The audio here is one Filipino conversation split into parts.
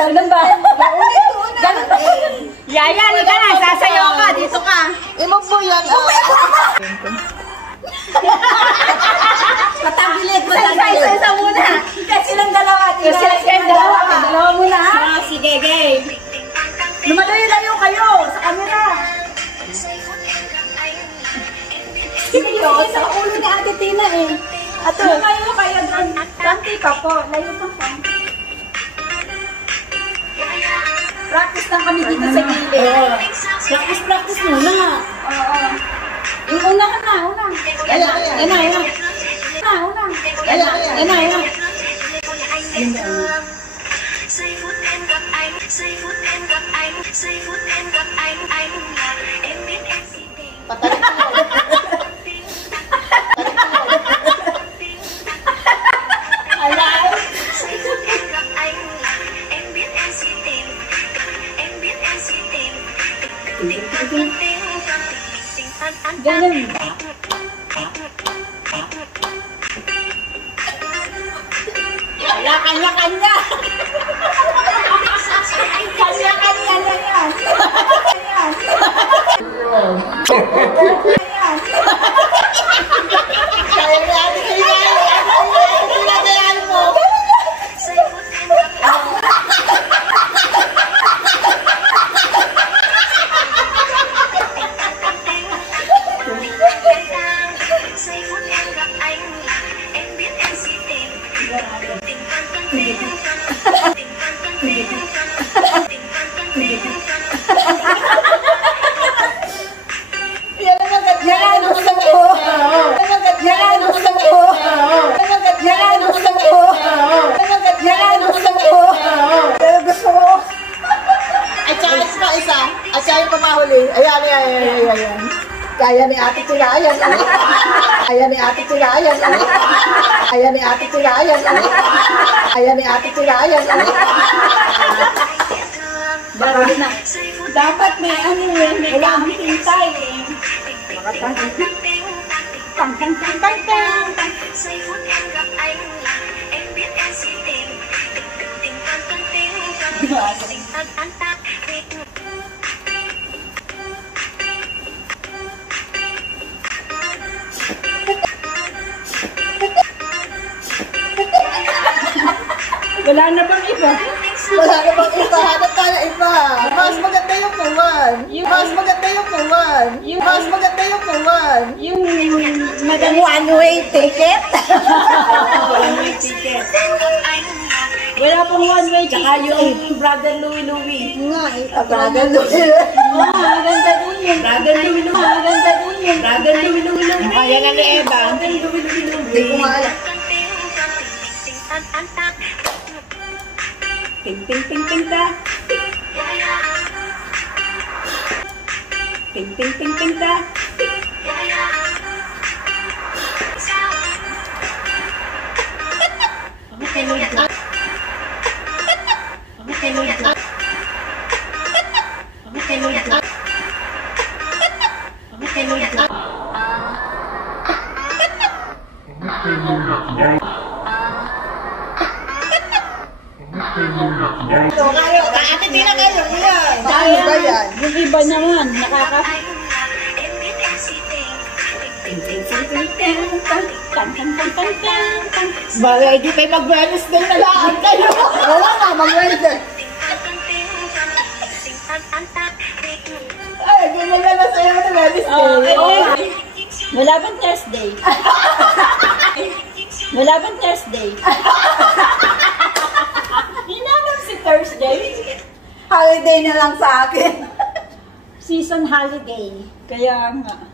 Ganun ba? Ganun ba? Yaya, halika na. Sasayaw ka. Dito ka. Imog mo yan. Matagilid, matagilid. Isa muna. Kasi lang dalawa. Dalawa muna, ha? Sige, game. Lumalayo-layo kayo sa camera. Sige, sa ulo ni Ate Tina eh. Ato. Lumayo kayo doon. Kanti pa po. Layo pa po. Practice lang kami dito sa gilid. Practice muna. Oo. Yung una ka na, una. Yan na. Patalik mo. Ganun ba? Kanya-kanya! Kanya-kanya na yan! Kaya ni Ate Tina. Pinagayaan mo. Ayan. Kaya ni Ate Tina, ayan. Kaya ni Ate Tina, ayan. Kaya ni Ate Tina, ayan. Kaya ni Ate Tina, ayan. Dapat may ano eh, may hintay eh. Tang. Wala na bang iba? Wala na bang iba? Hanap tayo iba. Mas maganda yung puwan. Mas maganda yung puwan. Mas maganda yung puwan. Yung madang one-way ticket? One-way ticket. Wala pang one-way, tsaka yung Brother Louie. Nga eh. Brother Louie. Maganda din yun. Brother Louie. Maganda din yun. Brother Louie. Kaya nga ni Eva. Hindi ko nga alam. Ting ta. Ting ta. Ate Tina kayo, yan. Ano ba yan? Yung iba naman, Bagay, di kayo mag-Wednesday na lang kayo. Oo nga, mag-Wednesday. Ay, ganyan lang na sa'yo na Wednesday. Wala bang Thursday? Wala bang Thursday? Hinanap si Thursday. Holiday na lang sa akin. Season holiday. Kaya nga.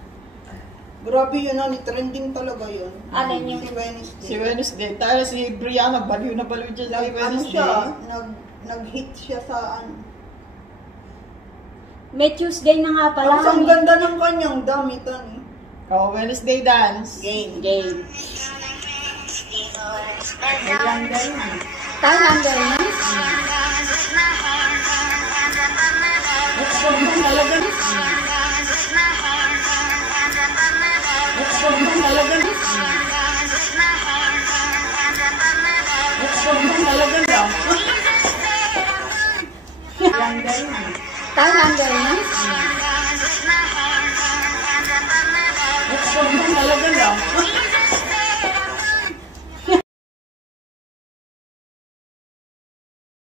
Grabe yun, trending talaga yun. Alin yung si Wednesday? Si Wednesday. Tapos si Brianna, baliw na baliw dyan sa Wednesday. Ano siya? Nag-hit siya sa ano. May Tuesday na nga pala. Ang ganda ng kanyang damitan eh. Oh, Wednesday dance. Game. Thailander na? Thailander na?